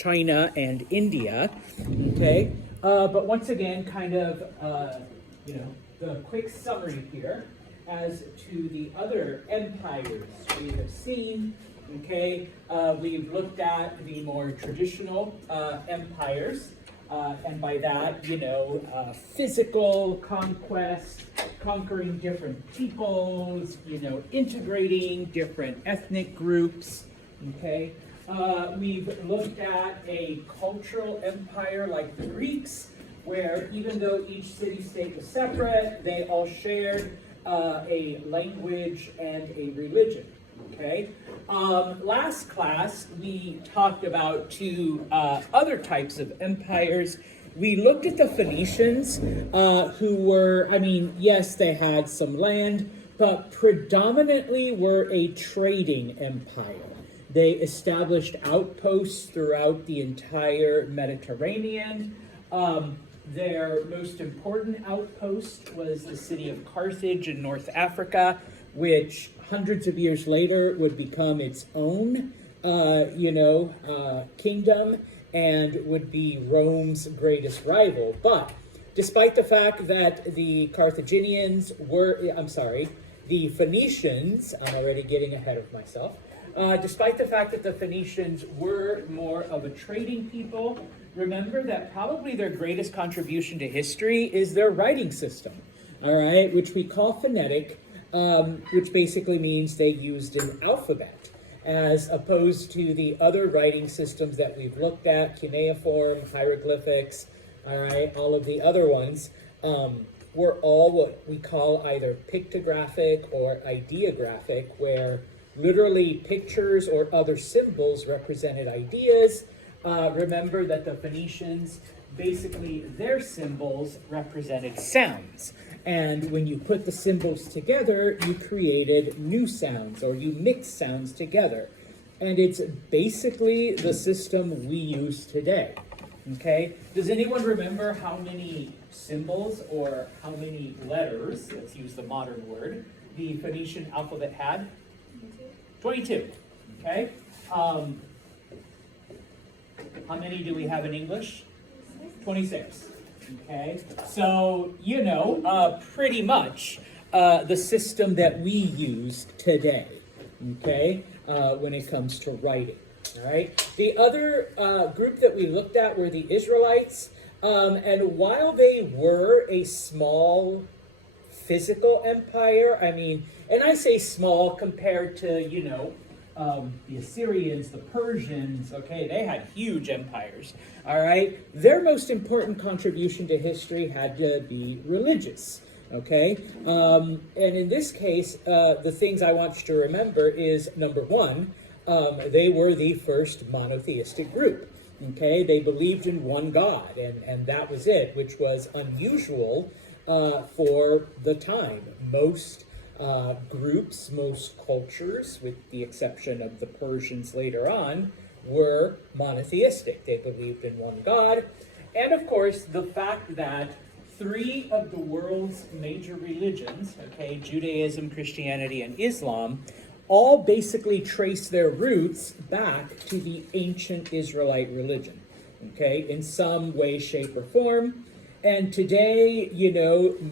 China and India, okay? But once again, kind of, the quick summary here as to the other empires we have seen, okay? We've looked at the more traditional empires, and by that, physical conquest, conquering different peoples, integrating different ethnic groups, okay? We've looked at a cultural empire like the Greeks, where even though each city-state was separate, they all shared a language and a religion, okay? Last class, we talked about two other types of empires. We looked at the Phoenicians, who were, yes, they had some land, but predominantly were a trading empire. They established outposts throughout the entire Mediterranean. Their most important outpost was the city of Carthage in North Africa, which hundreds of years later would become its own, kingdom and would be Rome's greatest rival. But despite the fact that the Phoenicians, I'm already getting ahead of myself, despite the fact that the Phoenicians were more of a trading people, remember that probably their greatest contribution to history is their writing system, all right, which we call phonetic, which basically means they used an alphabet, as opposed to the other writing systems that we've looked at, cuneiform, hieroglyphics, all right, all of the other ones, were all what we call either pictographic or ideographic, where literally pictures or other symbols represented ideas. Remember that the Phoenicians, basically their symbols represented sounds. And when you put the symbols together, you created new sounds, or you mixed sounds together. And it's basically the system we use today, okay? Does anyone remember how many symbols or how many letters, let's use the modern word, the Phoenician alphabet had? 22, okay? How many do we have in English? 26. Okay, so, pretty much the system that we use today, okay, when it comes to writing, all right? The other group that we looked at were the Israelites, and while they were a small physical empire, and I say small compared to, the Assyrians, the Persians, okay, they had huge empires, all right? Their most important contribution to history had to be religious, okay? And in this case, the things I want you to remember is, number one, they were the first monotheistic group, okay? They believed in one God, and that was it, which was unusual for the time. Most groups, most cultures, with the exception of the Persians later on, were monotheistic. They believed in one God. And of course, the fact that three of the world's major religions, okay, Judaism, Christianity, and Islam, all basically trace their roots back to the ancient Israelite religion, okay, in some way, shape, or form. And today,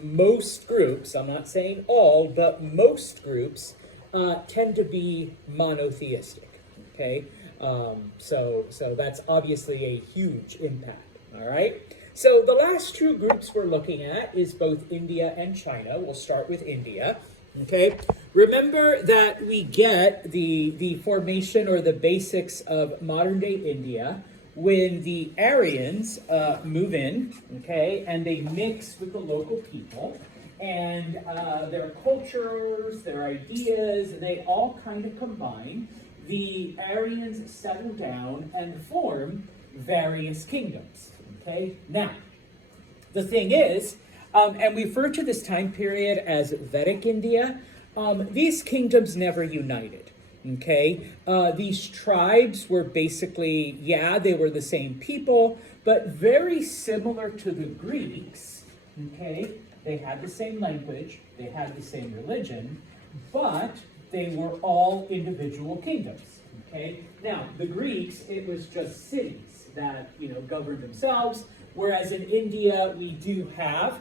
most groups, I'm not saying all, but most groups tend to be monotheistic, okay? So that's obviously a huge impact, all right? So the last two groups we're looking at is both India and China. We'll start with India, okay? Remember that we get the formation or the basics of modern-day India when the Aryans move in, okay, and they mix with the local people, and their cultures, their ideas, they all kind of combine. The Aryans settle down and form various kingdoms, okay? Now, the thing is, and we refer to this time period as Vedic India, these kingdoms never united. Okay, these tribes were basically, they were the same people, but very similar to the Greeks, okay? They had the same language, they had the same religion, but they were all individual kingdoms, okay? Now, the Greeks, it was just cities, that, govern themselves, whereas in India, we do have,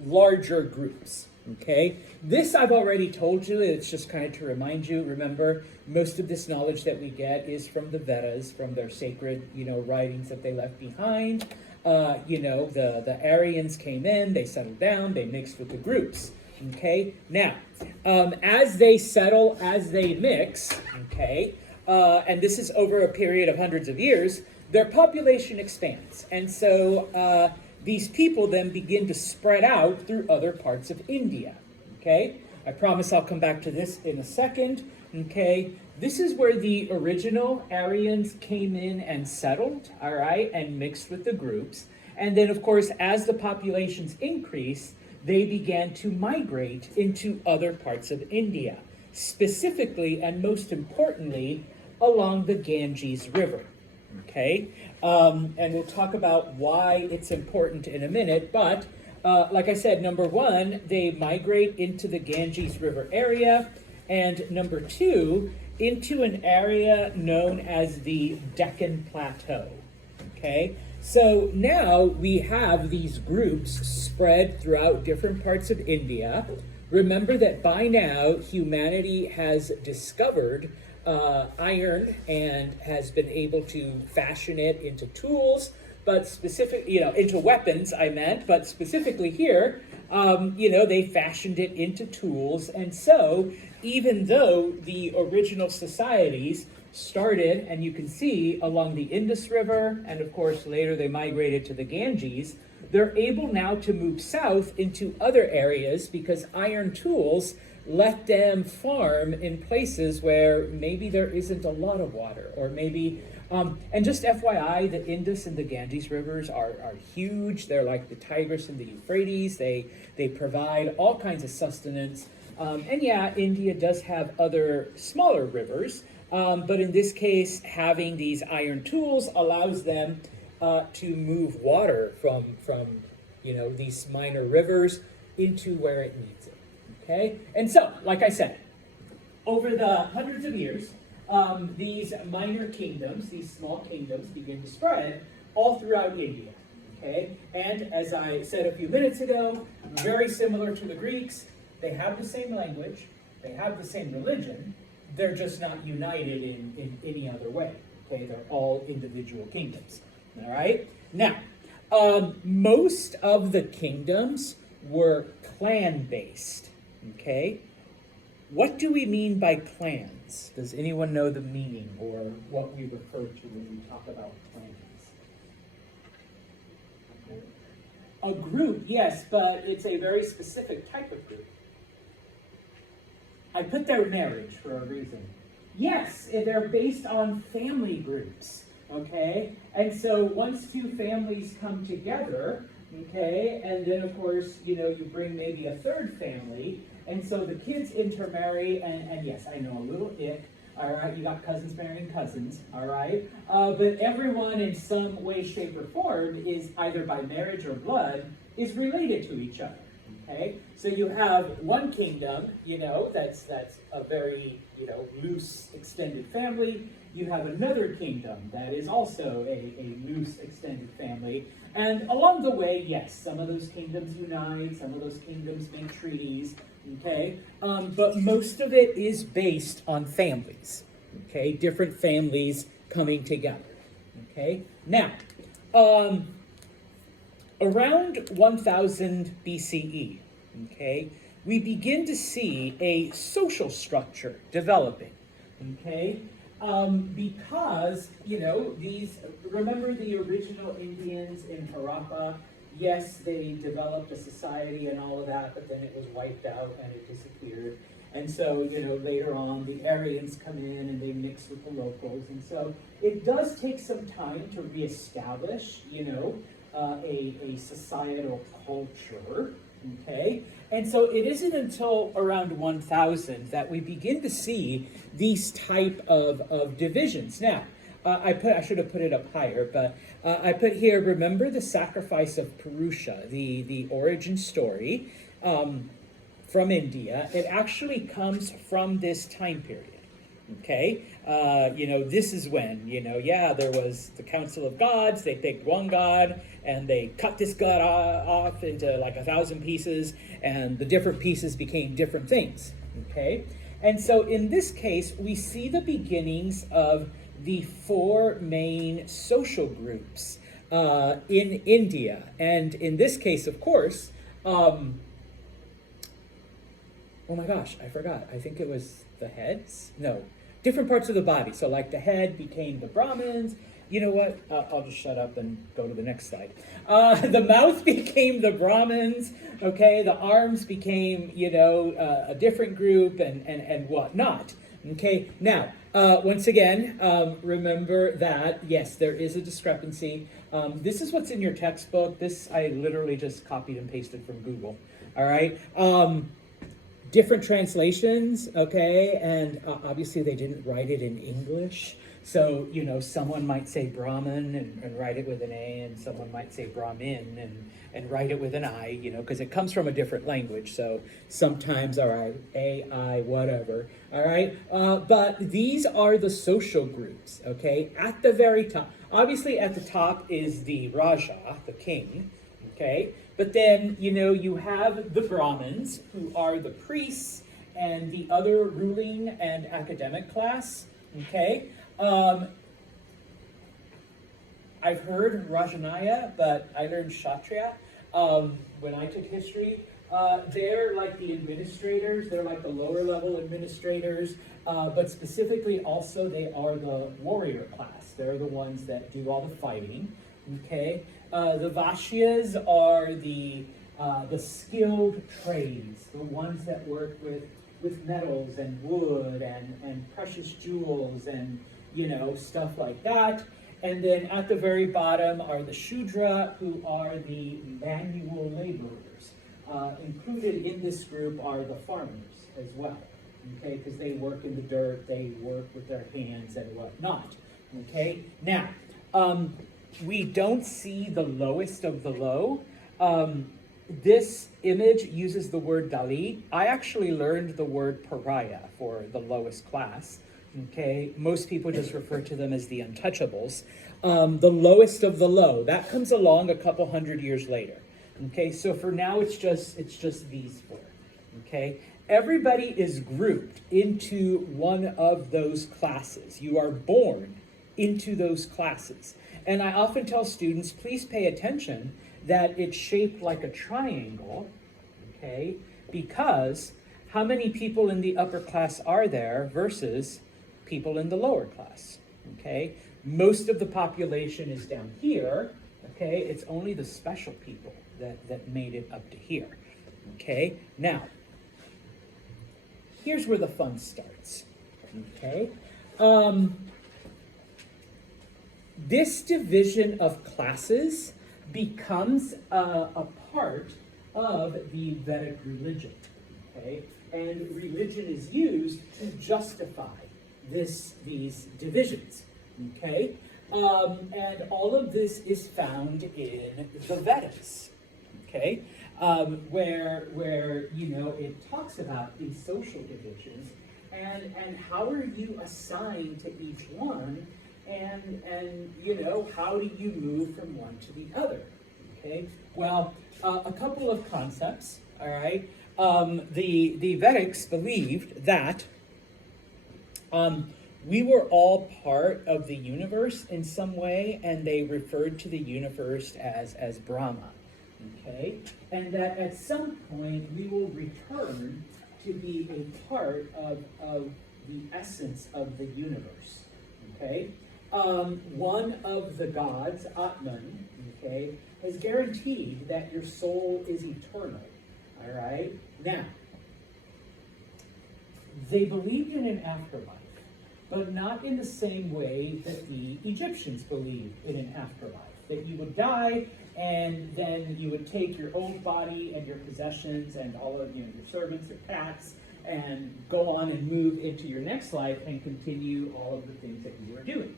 larger groups. Okay, this I've already told you. It's just kind of to remind you. Remember, most of this knowledge that we get is from the Vedas, from their sacred, writings that they left behind. The Aryans came in, they settled down, they mixed with the groups. Okay, now, as they settle, as they mix, okay, and this is over a period of hundreds of years, their population expands. And so these people then begin to spread out through other parts of India. Okay, I promise I'll come back to this in a second. Okay, this is where the original Aryans came in and settled, all right, and mixed with the groups. And then, of course, as the populations increased, they began to migrate into other parts of India, specifically and most importantly, along the Ganges River. Okay, and we'll talk about why it's important in a minute, but like I said, number one, they migrate into the Ganges River area, and number two, into an area known as the Deccan Plateau. Okay, so now we have these groups spread throughout different parts of India. Remember that by now humanity has discovered iron and has been able to fashion it into tools, but into weapons, I meant, but specifically here, they fashioned it into tools. And so even though the original societies started, and you can see, along the Indus River, and of course later they migrated to the Ganges, they're able now to move south into other areas because iron tools let them farm in places where maybe there isn't a lot of water, or maybe, and just FYI, the Indus and the Ganges rivers are huge. They're like the Tigris and the Euphrates. They provide all kinds of sustenance. And yeah, India does have other smaller rivers, but in this case, having these iron tools allows them to move water from these minor rivers into where it needs it. Okay, and so, like I said, over the hundreds of years, these minor kingdoms, these small kingdoms, begin to spread all throughout India. Okay, and as I said a few minutes ago, very similar to the Greeks, they have the same language, they have the same religion, they're just not united in any other way. Okay, they're all individual kingdoms. All right, now, most of the kingdoms were clan-based. Okay, what do we mean by clans? Does anyone know the meaning or what we refer to when we talk about clans? A group, yes, but it's a very specific type of group. I put their marriage for a reason. Yes, they're based on family groups, okay? And so once two families come together, okay, and then of course, you bring maybe a third family, and so the kids intermarry, and yes, I know, a little ick, all right, you got cousins marrying cousins, all right, but everyone in some way, shape, or form is either by marriage or blood is related to each other, okay? So you have one kingdom, that's a very, loose extended family. You have another kingdom that is also a loose extended family. And along the way, yes, some of those kingdoms unite, some of those kingdoms make treaties, okay? But most of it is based on families, okay? Different families coming together, okay? Now, around 1000 BCE, okay, we begin to see a social structure developing, okay? Because, remember the original Indians in Harappa? Yes, they developed a society and all of that, but then it was wiped out and it disappeared. And so, later on, the Aryans come in and they mix with the locals. And so it does take some time to reestablish, a societal culture, okay? And so it isn't until around 1000 that we begin to see these type of divisions. Now, I should have put it up higher, but I put here, remember the sacrifice of Purusha, the origin story from India. It actually comes from this time period, Okay, this is when, yeah, there was the Council of Gods, they picked one god, and they cut this god off into like 1,000 pieces, and the different pieces became different things, okay? And so in this case, we see the beginnings of the four main social groups in India. And in this case, of course, oh my gosh, I forgot. I think it was the heads? No, different parts of the body. So like the head became the Brahmins. You know what? I'll just shut up and go to the next slide. The mouth became the Brahmins. Okay, the arms became, a different group and whatnot. Okay, now, once again, remember that, yes, there is a discrepancy. This is what's in your textbook. This I literally just copied and pasted from Google. All right. Different translations, okay, and obviously they didn't write it in English. So, someone might say Brahman and write it with an A, and someone might say Brahmin and write it with an I, because it comes from a different language. So sometimes, all right, A, I, whatever, all right? But these are the social groups, okay, at the very top. Obviously, at the top is the Raja, the king, okay? But then, you have the Brahmins, who are the priests, and the other ruling and academic class, okay? I've heard Rajanaya, but I learned Kshatriya when I took history. They're like the administrators, they're like the lower level administrators, but specifically also they are the warrior class. They're the ones that do all the fighting, okay? The Vaishyas are the skilled trades, the ones that work with metals and wood and precious jewels and, stuff like that. And then at the very bottom are the Shudra, who are the manual laborers. Included in this group are the farmers as well, okay, because they work in the dirt, they work with their hands and whatnot, okay? Now, we don't see the lowest of the low. This image uses the word Dalit. I actually learned the word pariah for the lowest class. Okay, most people just refer to them as the untouchables. The lowest of the low, that comes along a couple hundred years later. Okay, so for now it's just these four. Okay, everybody is grouped into one of those classes. You are born into those classes. And I often tell students, please pay attention that it's shaped like a triangle, okay? Because how many people in the upper class are there versus people in the lower class, okay? Most of the population is down here, okay? It's only the special people that made it up to here, okay? Now, here's where the fun starts, okay? This division of classes becomes a part of the Vedic religion, okay? And religion is used to justify these divisions, okay? And all of this is found in the Vedas, okay? Where it talks about these social divisions and how are you assigned to each one, and how do you move from one to the other, okay? Well, a couple of concepts, all right? The Vedics believed that we were all part of the universe in some way, and they referred to the universe as Brahma, okay? And that at some point we will return to be a part of the essence of the universe, okay? One of the gods, Atman, okay, has guaranteed that your soul is eternal, all right? Now, they believed in an afterlife, but not in the same way that the Egyptians believed in an afterlife, that you would die and then you would take your old body and your possessions and all of your servants and cats and go on and move into your next life and continue all of the things that you were doing.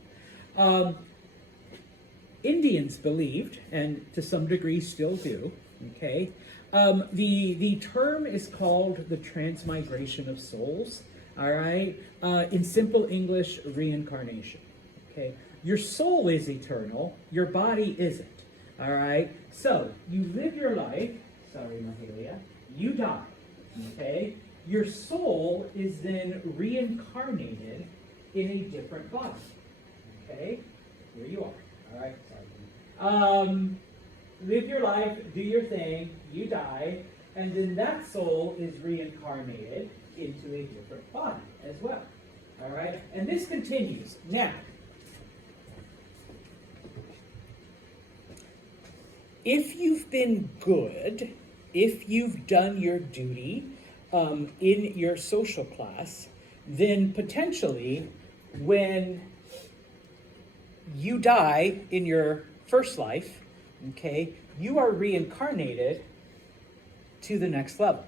Indians believed, and to some degree still do, okay, the term is called the transmigration of souls. All right? In simple English, reincarnation. Okay? Your soul is eternal, your body isn't. All right? So, you live your life, sorry, Mahalia, you die. Okay? Your soul is then reincarnated in a different body. Okay? Here you are. All right? Sorry. Live your life, do your thing, you die, and then that soul is reincarnated into a different body as well. All right? And this continues. Now, if you've been good, if you've done your duty in your social class, then potentially when you die in your first life, okay, you are reincarnated to the next level.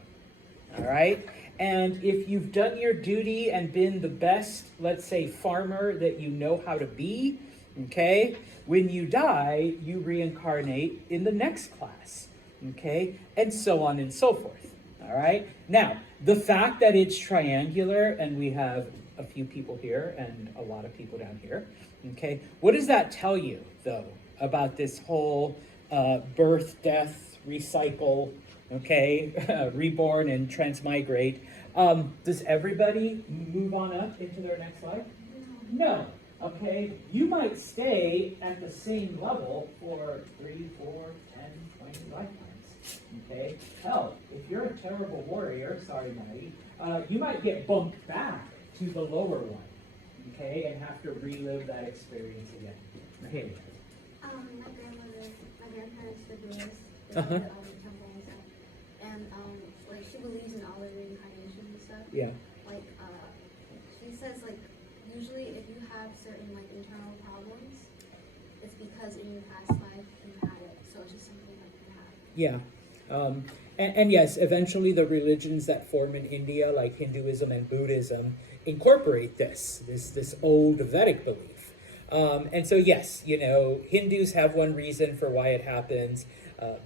All right? And if you've done your duty and been the best, let's say, farmer that you know how to be, okay, when you die, you reincarnate in the next class, okay, and so on and so forth. All right? Now, the fact that it's triangular and we have a few people here and a lot of people down here, okay, what does that tell you, though, about this whole birth, death, recycle, okay, reborn and transmigrate? Does everybody move on up into their next life? No. Okay, you might stay at the same level for 3, 4, 10, 20 lifetimes. Okay, hell, if you're a terrible warrior, sorry, Maddie, you might get bumped back to the lower one. Okay, and have to relive that experience again. Okay. My grandparents were Buddhist. They go to all the temples and stuff. And like she believes in all the reincarnation and stuff. Yeah. Like she says like usually if you have certain like internal problems, it's because in your past life you had it. So it's just something that you have. Yeah. And yes, eventually the religions that form in India, like Hinduism and Buddhism, incorporate this old Vedic belief. And so yes, you know, Hindus have one reason for why it happens.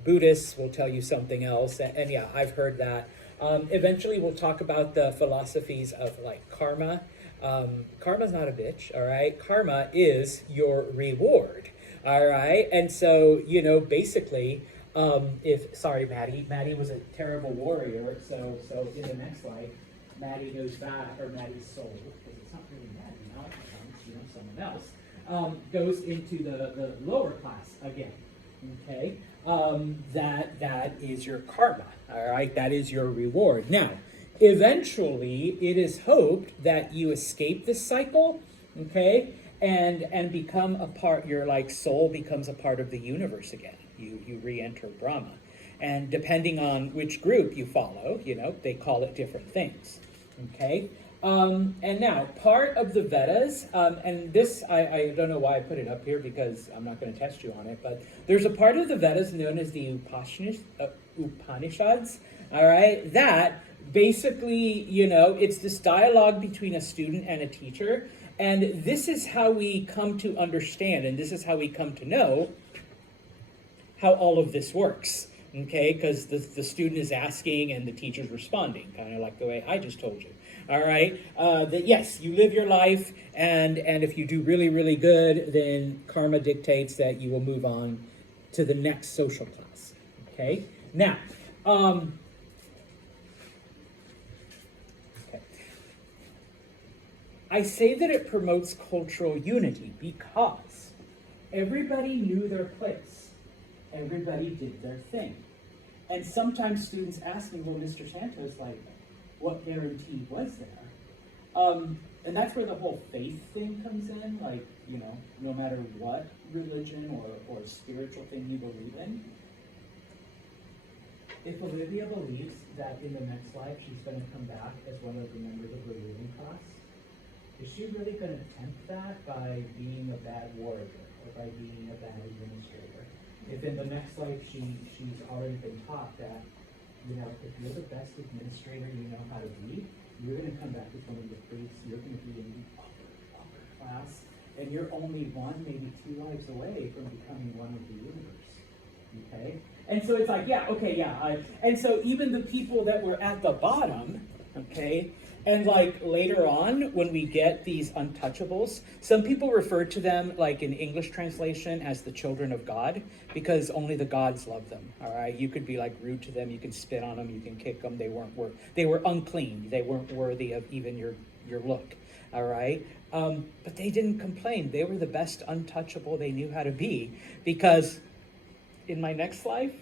Buddhists will tell you something else. And yeah, I've heard that. Eventually we'll talk about the philosophies of like karma. Karma's not a bitch, all right? Karma is your reward, all right? And so, you know, basically, sorry, Maddie was a terrible warrior, so in the next life, Maddie knows that, or Maddie's soul, because it's not really Maddie now, it's, you know, someone else, goes into the lower class again, okay? That is your karma, all right? That is your reward. Now, eventually, it is hoped that you escape this cycle, okay, and become a part. Your like soul becomes a part of the universe again. You re-enter Brahma, and depending on which group you follow, you know, they call it different things, okay. And now part of the Vedas, and this I don't know why I put it up here because I'm not going to test you on it, but there's a part of the Vedas known as the Upanishads. All right, that basically, you know, it's this dialogue between a student and a teacher, and this is how we come to understand, and this is how we come to know how all of this works, okay? Because the student is asking and the teacher's responding, kind of like the way I just told you, all right? That yes, you live your life, and if you do really, really good, then karma dictates that you will move on to the next social class, okay? Now, I say that it promotes cultural unity because everybody knew their place. Everybody did their thing. And sometimes students ask me, well, Mr. Santos, like, what guarantee was there? And that's where the whole faith thing comes in, like, you know, no matter what religion or spiritual thing you believe in, if Olivia believes that in the next life she's going to come back as one of the members of her living class, is she really going to tempt that by being a bad warrior or by being a bad administrator? If in the next life she's already been taught that, you know, if you're the best administrator you know how to be, you're going to come back as one of the priests, you're going to be in the upper class, and you're only one, maybe 2 lives away from becoming one of the universe. Okay? And so it's like, yeah, okay, yeah. And so even the people that were at the bottom, okay, And like later on, when we get these untouchables, some people refer to them, like in English translation, as the children of God, because only the gods love them. All right, you could be like rude to them, you can spit on them, you can kick them. They were unclean. They weren't worthy of even your look. All right, but they didn't complain. They were the best untouchable they knew how to be, because in my next life,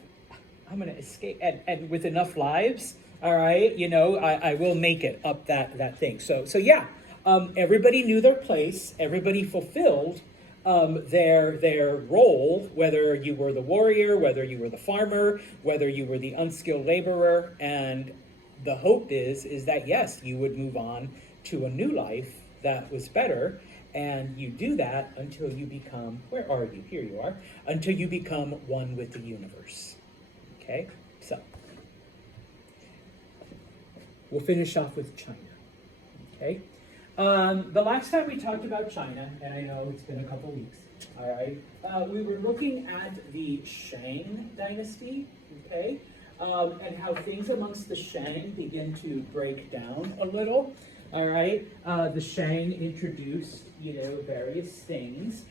I'm gonna escape, and with enough lives. All right, I will make it up that thing. So yeah, everybody knew their place. Everybody fulfilled their role, whether you were the warrior, whether you were the farmer, whether you were the unskilled laborer. And the hope is that yes, you would move on to a new life that was better. And you do that until you become, where are you? Here you are. Until you become one with the universe. Okay, so. We'll finish off with China, okay? The last time we talked about China, and I know it's been a couple weeks, all right? We were looking at the Shang dynasty, okay? And how things amongst the Shang begin to break down a little, all right? The Shang introduced, various things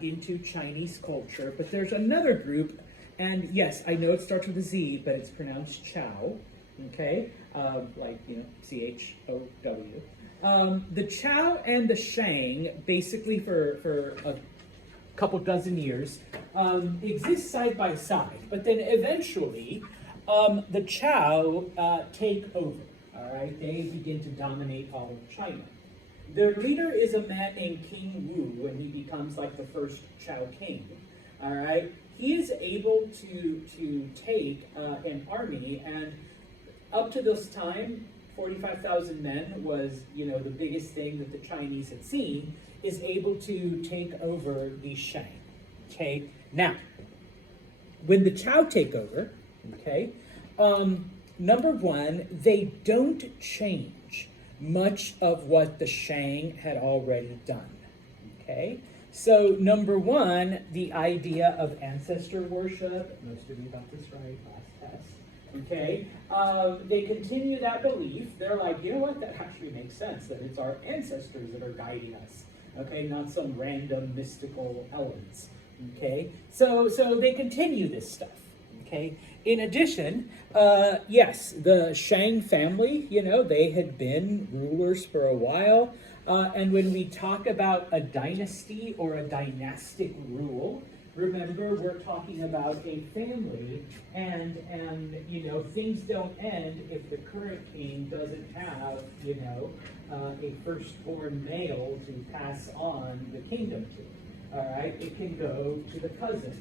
into Chinese culture, but there's another group, and yes, I know it starts with a Z, but it's pronounced Chow. Okay, CHOW. The Chow and the Shang, basically for a couple dozen years, exist side by side. But then eventually, the Chow take over. All right, they begin to dominate all of China. Their leader is a man named King Wu, and he becomes like the first Chow king. All right, he is able to take an army, and up to this time, 45,000 men was, the biggest thing that the Chinese had seen, is able to take over the Shang. Okay, now, when the Chow take over, okay, number one, they don't change much of what the Shang had already done. Okay, so number one, the idea of ancestor worship, most of you got this right last test. Okay, they continue that belief. They're like, you know what, that actually makes sense, that it's our ancestors that are guiding us, okay, not some random mystical elements, okay? So they continue this stuff, okay? In addition, yes, the Shang family, they had been rulers for a while, and when we talk about a dynasty or a dynastic rule, remember, we're talking about a family, and things don't end if the current king doesn't have, a firstborn male to pass on the kingdom to. All right, it can go to the cousin,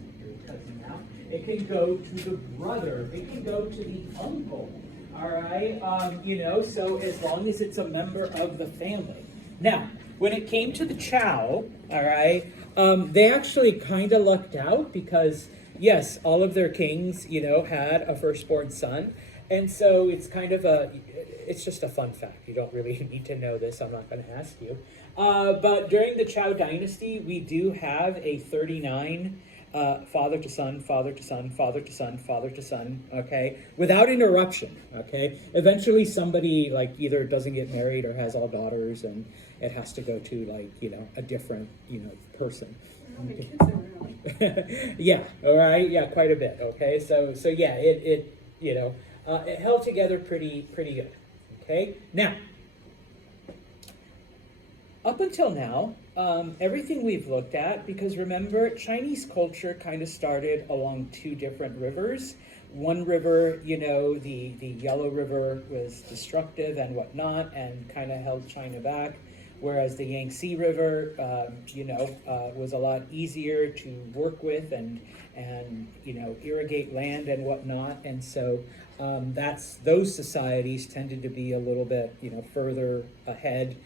now. It can go to the brother. It can go to the uncle. All right, so as long as it's a member of the family. Now, when it came to the Chow, all right, they actually kind of lucked out because, yes, all of their kings, had a firstborn son. And so it's kind of it's just a fun fact. You don't really need to know this. I'm not going to ask you. But during the Chow dynasty, we do have a 39 father to son, father to son, father to son, father to son, okay, without interruption, okay? Eventually somebody, either doesn't get married or has all daughters, and it has to go to, a different, person. Okay. Yeah, all right, yeah, quite a bit, okay? So yeah, it held together pretty good, okay? Now, up until now, everything we've looked at, because remember, Chinese culture kind of started along two different rivers. One river, the Yellow River was destructive and whatnot and kind of held China back, whereas the Yangtze River, was a lot easier to work with and irrigate land and whatnot. And so those societies tended to be a little bit, further ahead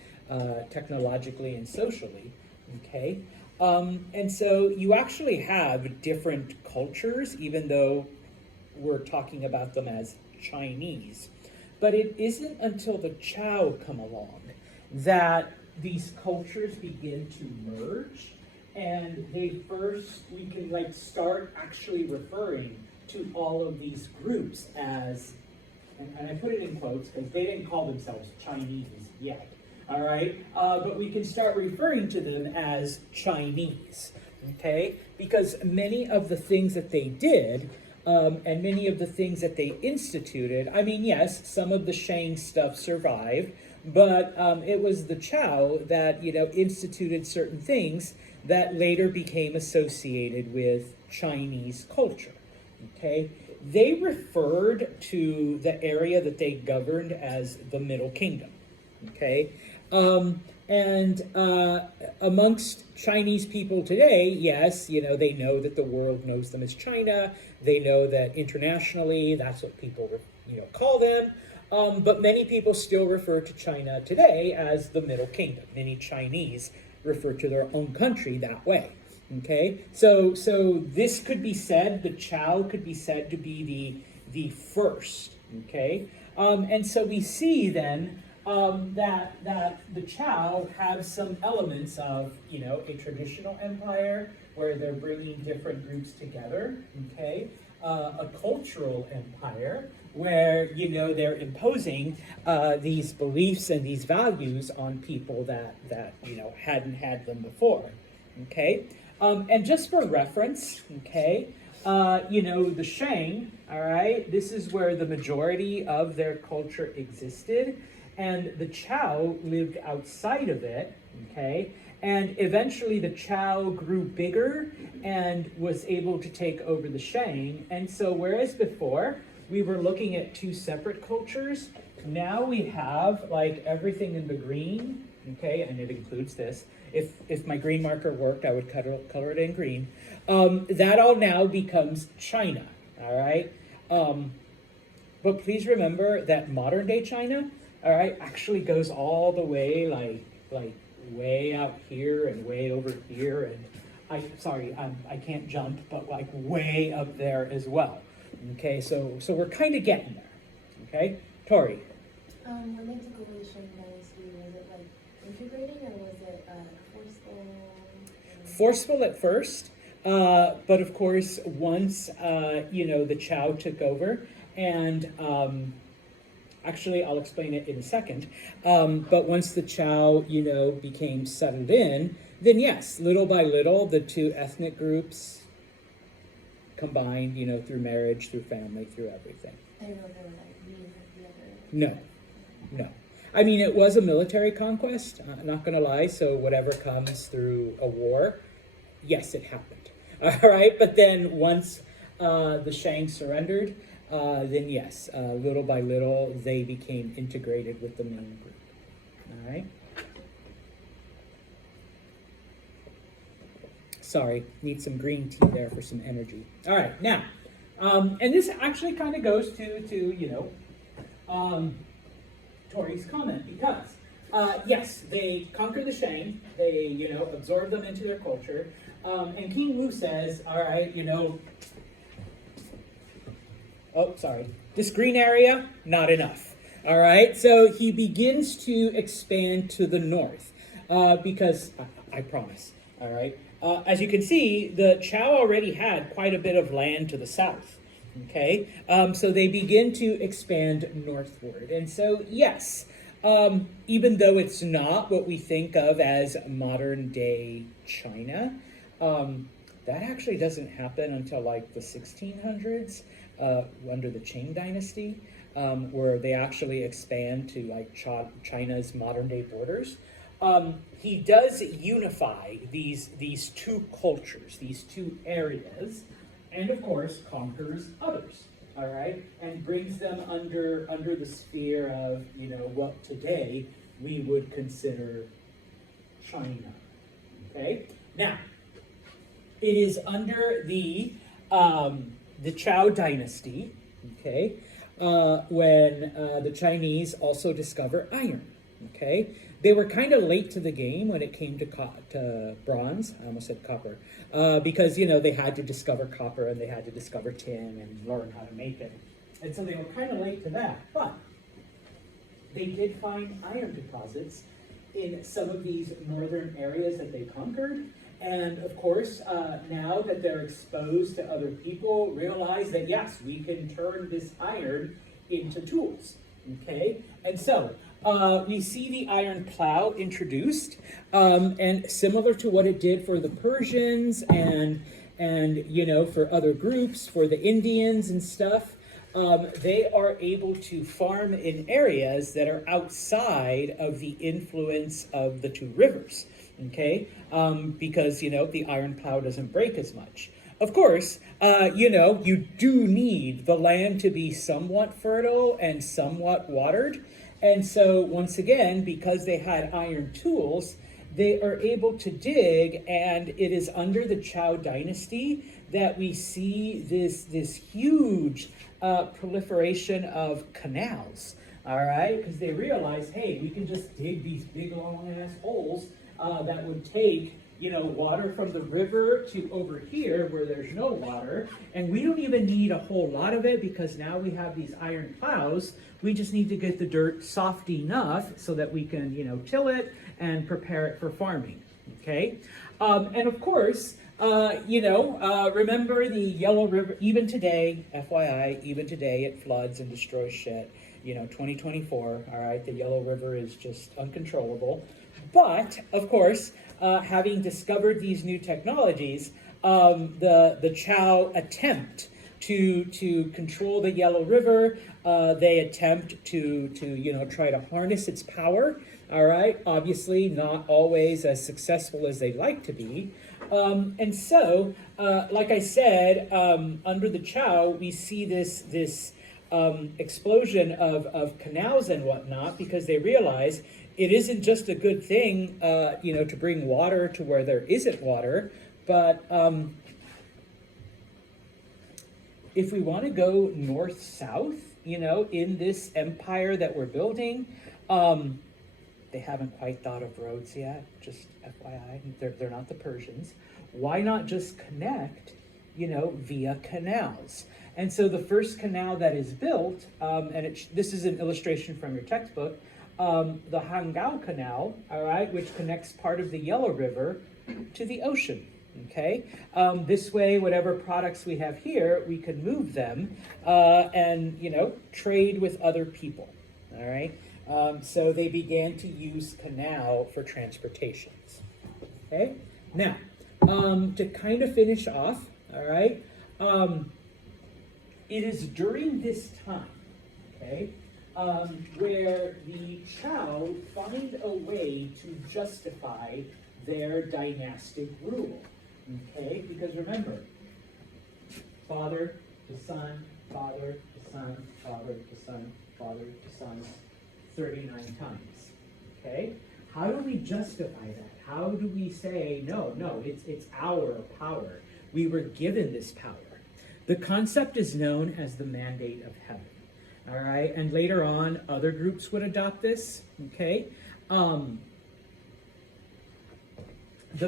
technologically and socially, okay? And so you actually have different cultures, even though we're talking about them as Chinese. But it isn't until the Chow come along that these cultures begin to merge, and we can start actually referring to all of these groups as and I put it in quotes because they didn't call themselves Chinese yet, all right? But we can start referring to them as Chinese, okay? Because many of the things that they did and many of the things that they instituted, I mean, yes, some of the Shang stuff survived, but it was the Chow that, instituted certain things that later became associated with Chinese culture, okay? They referred to the area that they governed as the Middle Kingdom, okay? And amongst Chinese people today, yes, they know that the world knows them as China. They know that internationally, that's what people, call them. But many people still refer to China today as the Middle Kingdom. Many Chinese refer to their own country that way. Okay, so this could be said, the Chow could be said to be the first. Okay, and so we see then that the Chow have some elements of a traditional empire where they're bringing different groups together. Okay, a cultural empire where they're imposing these beliefs and these values on people that hadn't had them before. Okay. And just for reference, okay, the Shang, all right, this is where the majority of their culture existed, and the Chow lived outside of it, okay, and eventually the Chow grew bigger and was able to take over the Shang, and so whereas before we were looking at two separate cultures, now we have like everything in the green, okay, and it includes this. If my green marker worked, I would color it in green. That all now becomes China, all right? But please remember that modern day China, all right, actually goes all the way like way out here and way over here, and I can't jump, but like way up there as well. Okay, so we're kind of getting there. Okay, Tori. When they took away Shang Dynasty, was it like integrating or was it forceful? Forceful at first, but of course, once the Chow took over, and actually, I'll explain it in a second. But once the Chow, became settled in, then yes, little by little, the two ethnic groups combined, through marriage, through family, through everything. I don't know if they were like meeting together. No. I mean, it was a military conquest, not going to lie, so whatever comes through a war, yes, it happened. All right, but then once the Shang surrendered, then yes, little by little, they became integrated with the main group. All right? Sorry, need some green tea there for some energy. All right, now, and this actually kind of goes to Tori's comment, because yes, they conquered the Shang, they absorbed them into their culture, and King Wu says, all right, this green area, not enough. All right, so he begins to expand to the north, because I promise. All right, as you can see, the Chow already had quite a bit of land to the south. Okay, so they begin to expand northward. And so, yes, even though it's not what we think of as modern day China, that actually doesn't happen until like the 1600s under the Qing dynasty, where they actually expand to like China's modern day borders. He does unify these two cultures, these two areas, and of course conquers others, all right, and brings them under the sphere of what today we would consider China. Okay, now it is under the Chow dynasty, okay, when the Chinese also discover iron. Okay, they were kind of late to the game when it came to bronze. I almost said copper, because they had to discover copper and they had to discover tin and learn how to make it, and so they were kind of late to that. But they did find iron deposits in some of these northern areas that they conquered, and of course, now that they're exposed to other people, realize that yes, we can turn this iron into tools. Okay, and so we see the iron plow introduced, and similar to what it did for the Persians and for other groups, for the Indians and stuff. They are able to farm in areas that are outside of the influence of the two rivers, okay? Because, the iron plow doesn't break as much. Of course, you do need the land to be somewhat fertile and somewhat watered. And so, once again, because they had iron tools, they are able to dig, and it is under the Zhou dynasty that we see this huge proliferation of canals, all right? Because they realize, hey, we can just dig these big long-ass holes that would take, water from the river to over here where there's no water, and we don't even need a whole lot of it because now we have these iron plows. We just need to get the dirt soft enough so that we can, till it and prepare it for farming, okay? And of course, remember the Yellow River, even today, FYI, even today it floods and destroys shit. 2024, all right, the Yellow River is just uncontrollable. But, of course, having discovered these new technologies, the Zhou attempt to control the Yellow River, they attempt to try to harness its power, all right? Obviously, not always as successful as they'd like to be. And so, like I said, under the Zhou, we see this explosion of canals and whatnot because they realize it isn't just a good thing, to bring water to where there isn't water, but if we want to go north-south, in this empire that we're building, they haven't quite thought of roads yet, just FYI, they're not the Persians. Why not just connect, via canals? And so the first canal that is built, and this is an illustration from your textbook, the Hangao Canal, all right, which connects part of the Yellow River to the ocean, okay? This way, whatever products we have here, we can move them and, trade with other people, all right? So they began to use canal for transportations, okay? Now, to kind of finish off, all right, it is during this time, okay, where the Zhou find a way to justify their dynastic rule, okay? Because remember, father to son, father to son, father to son, father to son, 39 times, okay? How do we justify that? How do we say, no, it's our power. We were given this power. The concept is known as the mandate of heaven. All right, and later on, other groups would adopt this, okay? The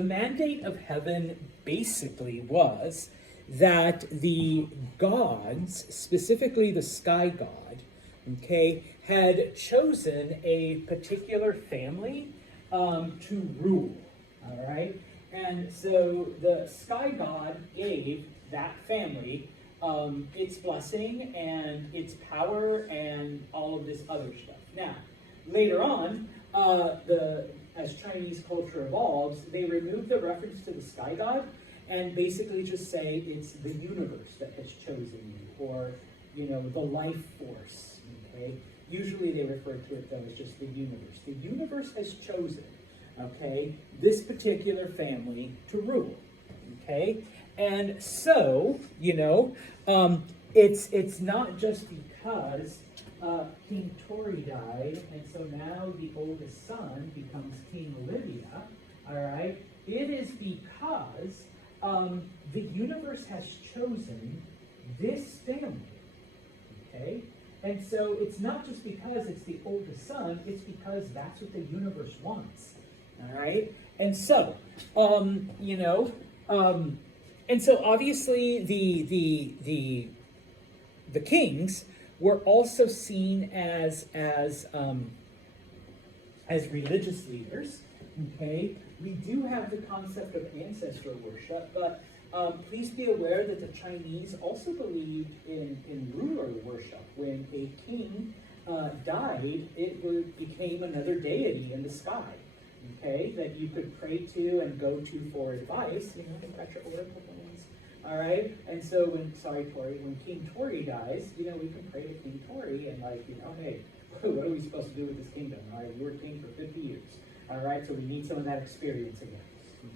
mandate of heaven basically was that the gods, specifically the sky god, okay, had chosen a particular family to rule, all right? And so the sky god gave that family its blessing and its power and all of this other stuff. Now, later on, as Chinese culture evolves, they remove the reference to the sky god and basically just say it's the universe that has chosen you, or the life force. Okay, usually they refer to it though as just the universe. The universe has chosen, okay, this particular family to rule. Okay, and so it's not just because King Tori died, and so now the oldest son becomes King Olivia. All right, it is because the universe has chosen this family. Okay, and so it's not just because it's the oldest son; it's because that's what the universe wants. All right, and so and so obviously the kings were also seen as religious leaders. Okay, we do have the concept of ancestor worship, but Please be aware that the Chinese also believed in ruler worship. When a king died, became another deity in the sky, okay, that you could pray to and go to for advice. You know, you've got your oracle bones. All right, and so when King Tori dies, you know, we can pray to King Tori and like, you know, hey, what are we supposed to do with this kingdom? All right, you were king for 50 years. All right, so we need some of that experience again.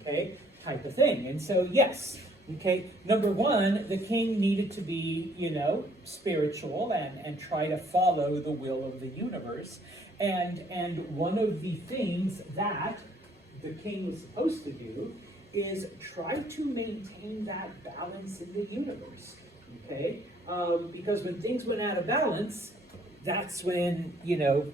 Okay, type of thing. And so, yes, okay, number one, the king needed to be, you know, spiritual and try to follow the will of the universe. And one of the things that the king was supposed to do is try to maintain that balance in the universe. Okay, because when things went out of balance, that's when, you know,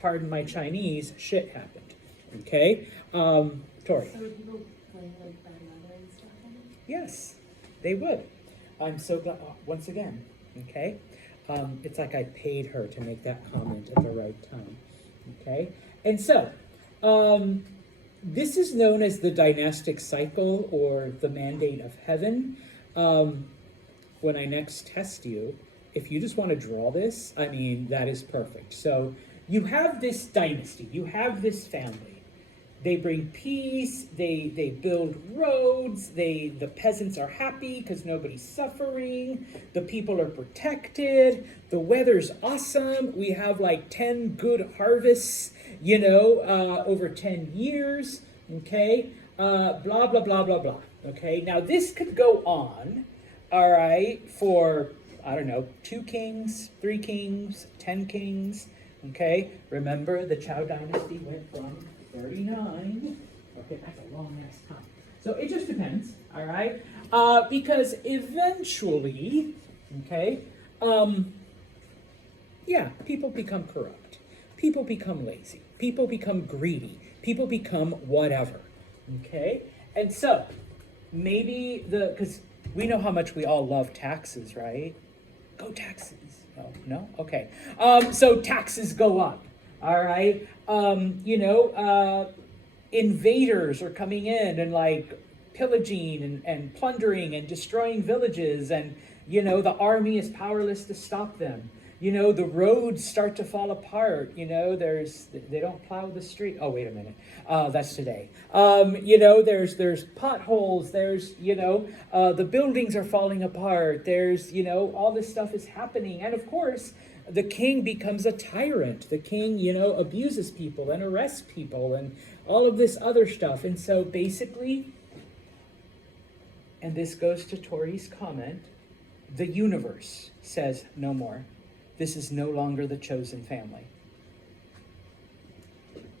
pardon my Chinese, shit happened. Okay, Tori. So would people play like Bad Mother and stuff on it? Yes, they would. I'm so glad, once again, okay? It's like I paid her to make that comment at the right time, okay? And so, this is known as the dynastic cycle or the mandate of heaven. When I next test you, if you just want to draw this, I mean, that is perfect. So you have this dynasty, you have this family. They bring peace, they build roads, the peasants are happy because nobody's suffering, the people are protected, the weather's awesome, we have like 10 good harvests, you know, over 10 years, okay, blah, blah, blah, blah, blah, okay. Now this could go on, all right, for, I don't know, 2 kings, 3 kings, 10 kings, okay. Remember, the Chow dynasty went from 39. Okay, that's a long ass time. So it just depends, all right? Because eventually, okay, yeah, people become corrupt. People become lazy. People become greedy. People become whatever, okay? And so maybe because we know how much we all love taxes, right? Go taxes. Oh, no? Okay. So taxes go up. All right, you know, invaders are coming in and like pillaging and plundering and destroying villages, and you know the army is powerless to stop them. You know, the roads start to fall apart. You know, they don't plow the street. Oh, wait a minute, that's today. You know, there's potholes. There's, you know, the buildings are falling apart. There's, you know, all this stuff is happening, and of course, the king becomes a tyrant. The king, you know, abuses people and arrests people and all of this other stuff. And so basically, and this goes to Tori's comment, the universe says no more. This is no longer the chosen family.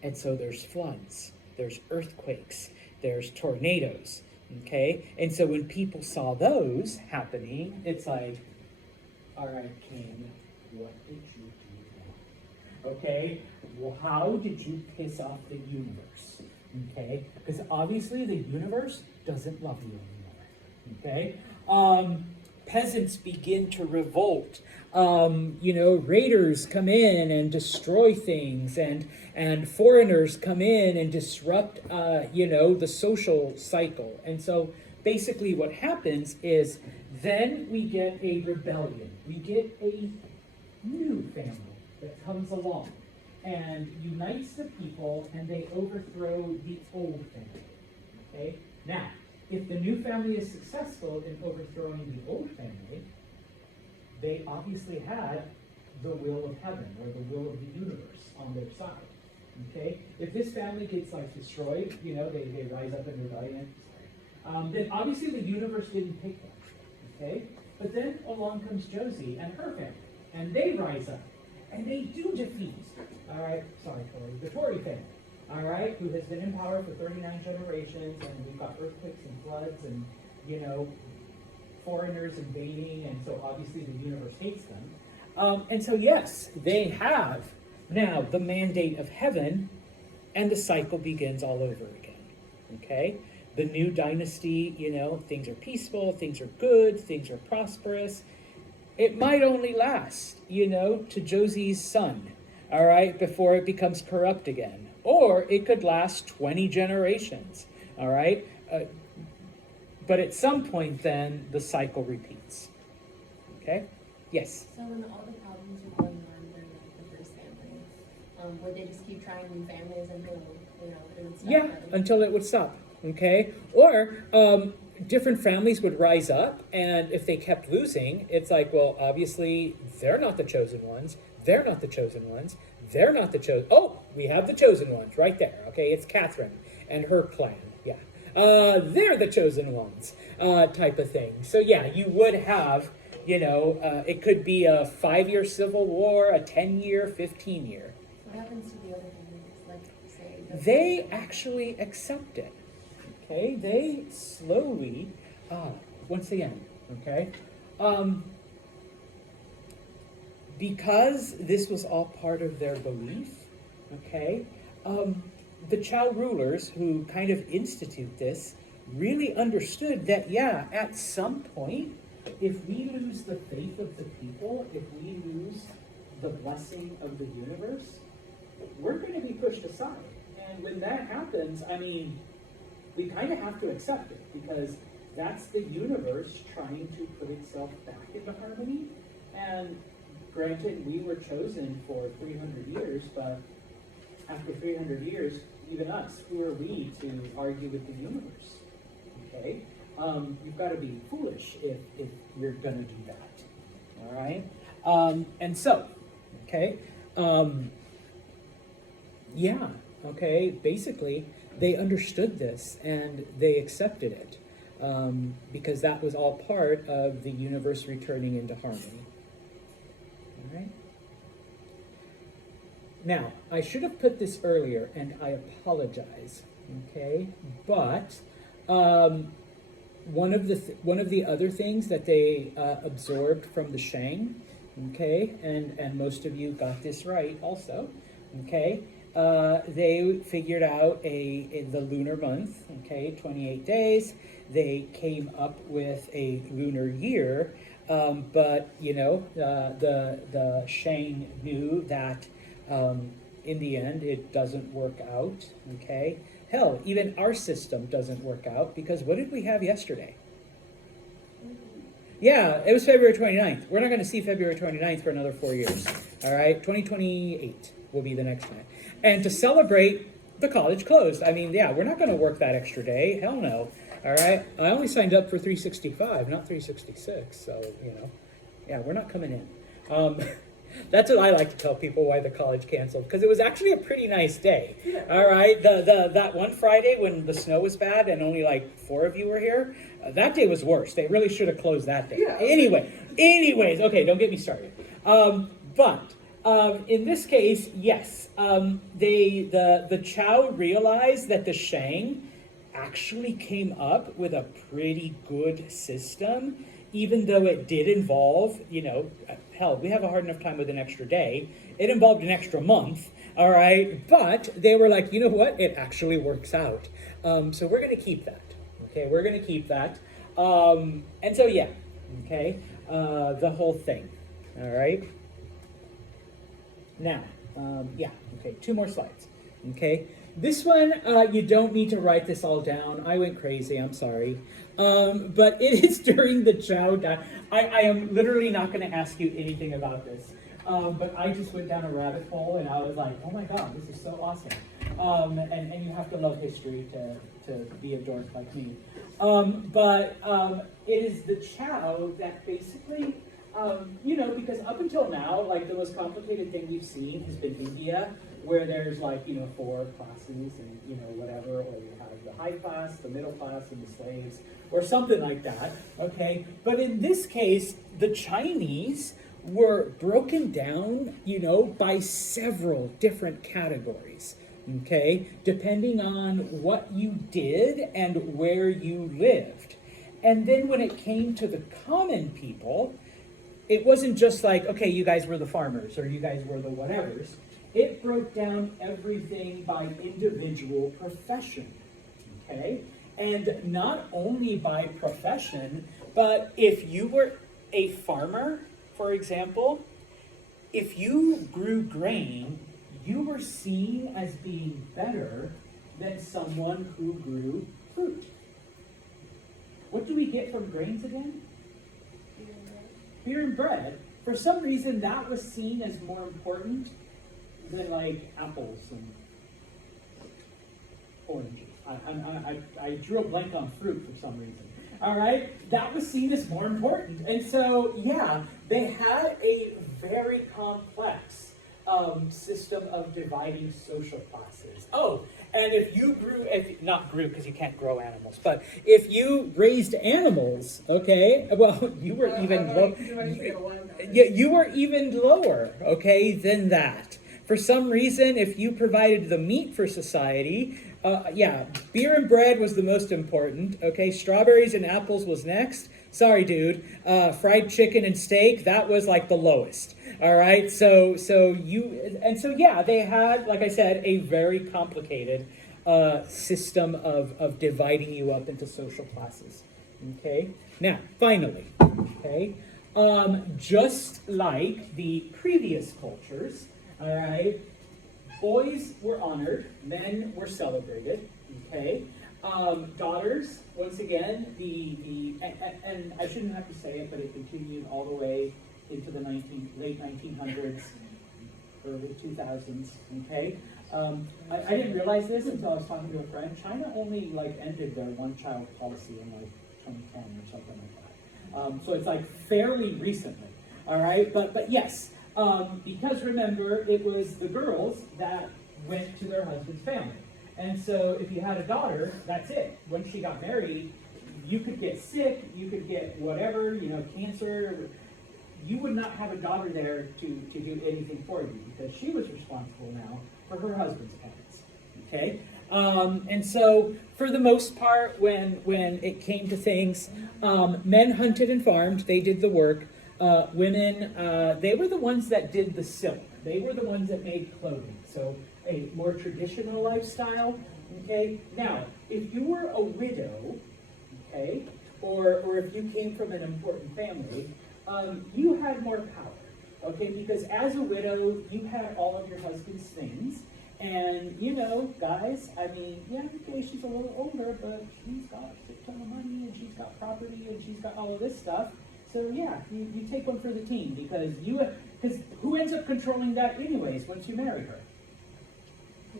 And so there's floods, there's earthquakes, there's tornadoes, okay? And so when people saw those happening, it's like, all right, king, what did you do now? Okay, well, how did you piss off the universe? Okay, because obviously the universe doesn't love you anymore. Okay, peasants begin to revolt. You know, raiders come in and destroy things, and foreigners come in and disrupt, you know, the social cycle. And so basically what happens is then we get a rebellion. We get a new family that comes along and unites the people, and they overthrow the old family. Okay? Now, if the new family is successful in overthrowing the old family, they obviously had the will of heaven or the will of the universe on their side. Okay? If this family gets like destroyed, you know, they rise up in rebellion, then obviously the universe didn't pick them. Okay? But then along comes Josie and her family, and they rise up, and they do defeat, all right, sorry, Tori, the Tori family, all right, who has been in power for 39 generations, and we've got earthquakes and floods and, you know, foreigners invading, and so obviously the universe hates them. And so, yes, they have now the mandate of heaven, and the cycle begins all over again, okay? The new dynasty, you know, things are peaceful, things are good, things are prosperous. It might only last, you know, to Josie's son, all right, before it becomes corrupt again. Or it could last 20 generations, all right? But at some point then, the cycle repeats. Okay? Yes? So when all the problems were going on during like the first family, would they just keep trying new families until, it would stop? Yeah, until it would stop. Okay? Or different families would rise up, and if they kept losing, it's like, well, obviously, they're not the chosen ones. They're not the chosen ones. They're not the chosen. Oh, we have the chosen ones right there. Okay, it's Catherine and her clan. Yeah. They're the chosen ones, type of thing. So yeah, you would have, it could be a 5-year civil war, a 10-year, 15-year. What happens to the other families? Like, say, They actually accept it. Okay, they slowly, once again, okay, because this was all part of their belief, okay, the Chow rulers who kind of institute this really understood that, yeah, at some point, if we lose the faith of the people, if we lose the blessing of the universe, we're going to be pushed aside. And when that happens, I mean, we kind of have to accept it, because that's the universe trying to put itself back into harmony. And granted, we were chosen for 300 years, but after 300 years, even us, who are we to argue with the universe? Okay? You've got to be foolish if you're going to do that. All right? And so, okay, yeah, okay, basically, they understood this and they accepted it because that was all part of the universe returning into harmony. All right? Now, I should have put this earlier, and I apologize, okay? But one of the other things that they absorbed from the Shang, okay, and most of you got this right also, okay? They figured out the lunar month, okay, 28 days. They came up with a lunar year, but the Shang knew that in the end it doesn't work out. Okay, hell, even our system doesn't work out because what did we have yesterday? Yeah, it was February 29th. We're not going to see February 29th for another 4 years. All right, 2028 will be the next one. And to celebrate, the college closed. I mean, yeah, we're not going to work that extra day. Hell no. All right, I only signed up for 365, not 366. So, yeah, we're not coming in. That's what I like to tell people why the college canceled, because it was actually a pretty nice day. All right, that one Friday when the snow was bad and only like 4 of you were here, that day was worse. They really should have closed that day. Yeah. Anyways, okay, don't get me started. But in this case, yes, the Chow realized that the Shang actually came up with a pretty good system, even though it did involve, hell, we have a hard enough time with an extra day. It involved an extra month, all right? But they were like, you know what? It actually works out. So we're going to keep that, okay? We're going to keep that. And so, yeah, okay, the whole thing, all right? Now, yeah, okay, 2 more slides, okay? This one, you don't need to write this all down. I went crazy, I'm sorry. But it is during the Chow time. I am literally not going to ask you anything about this. But I just went down a rabbit hole and I was like, oh my God, this is so awesome. And you have to love history to be a dork like me. But it is the Chow that basically, because up until now, like the most complicated thing we've seen has been India, where there's like, 4 classes and, whatever, or you have the high class, the middle class, and the slaves, or something like that, okay? But in this case, the Chinese were broken down, by several different categories, okay? Depending on what you did and where you lived. And then when it came to the common people, it wasn't just like, okay, you guys were the farmers, or you guys were the whatevers. It broke down everything by individual profession, okay? And not only by profession, but if you were a farmer, for example, if you grew grain, you were seen as being better than someone who grew fruit. what do we get from grains again? Beer and bread. For some reason, that was seen as more important than like apples and oranges. I drew a blank on fruit for some reason. All right, that was seen as more important. And so, yeah, they had a very complex system of dividing social classes. Oh, and if you not grew because you can't grow animals, but if you raised animals, okay, well, you were even you were even lower, okay, than that. For some reason, if you provided the meat for society, yeah, beer and bread was the most important, okay, strawberries and apples was next. Sorry, dude, fried chicken and steak, that was like the lowest. All right, so yeah, they had, like I said, a very complicated system of dividing you up into social classes. Okay, now finally, okay, just like the previous cultures, all right, boys were honored, men were celebrated. Okay, daughters, once again, and I shouldn't have to say it, but it continued all the way into the late 1900s, early 2000s, okay? I didn't realize this until I was talking to a friend. China only like ended their one-child policy in like 2010 or something like that. So it's like fairly recently, all right? But yes, because remember, it was the girls that went to their husband's family. And so if you had a daughter, that's it. When she got married, you could get sick, you could get whatever, cancer. You would not have a daughter there to do anything for you because she was responsible now for her husband's parents. Okay? And so for the most part, when it came to things, men hunted and farmed, they did the work. Women, they were the ones that did the silk. They were the ones that made clothing. So a more traditional lifestyle. Okay? Now, if you were a widow, okay, or if you came from an important family, you had more power, okay? Because as a widow, you had all of your husband's things. And, guys, I mean, yeah, okay, she's a little older, but she's got a shit ton of money, and she's got property, and she's got all of this stuff. So, yeah, you take one for the team, because who ends up controlling that anyways once you marry her?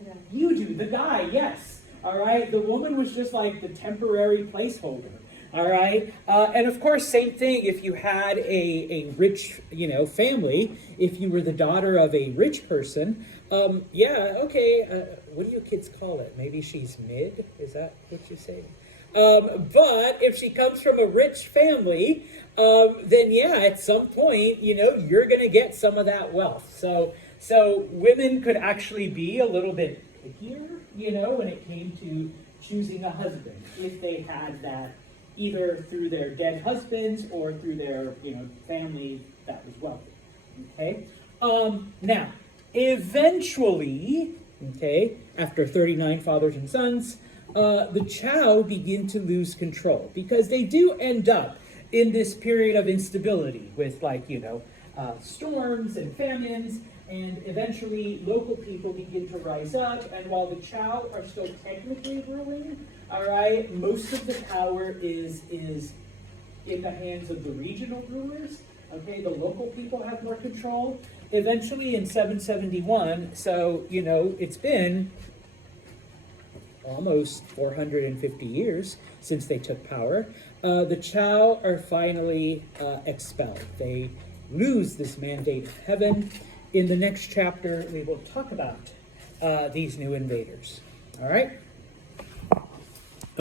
Yeah. You do, the guy, yes. All right? The woman was just like the temporary placeholder. All right, and of course, same thing. If you had a rich, family, if you were the daughter of a rich person, yeah, okay. What do you kids call it? Maybe she's mid. Is that what you say? But if she comes from a rich family, then yeah, at some point, you're gonna get some of that wealth. So women could actually be a little bit pickier, when it came to choosing a husband if they had that, either through their dead husbands or through their, family that was wealthy. Okay? Now, eventually, okay, after 39 fathers and sons, the Chow begin to lose control because they do end up in this period of instability with storms and famines, and eventually local people begin to rise up, and while the Chow are still technically ruling, all right, most of the power is in the hands of the regional rulers. Okay, the local people have more control. Eventually in 771, so, it's been almost 450 years since they took power, the Chow are finally expelled. They lose this mandate of heaven. In the next chapter, we will talk about these new invaders. All right?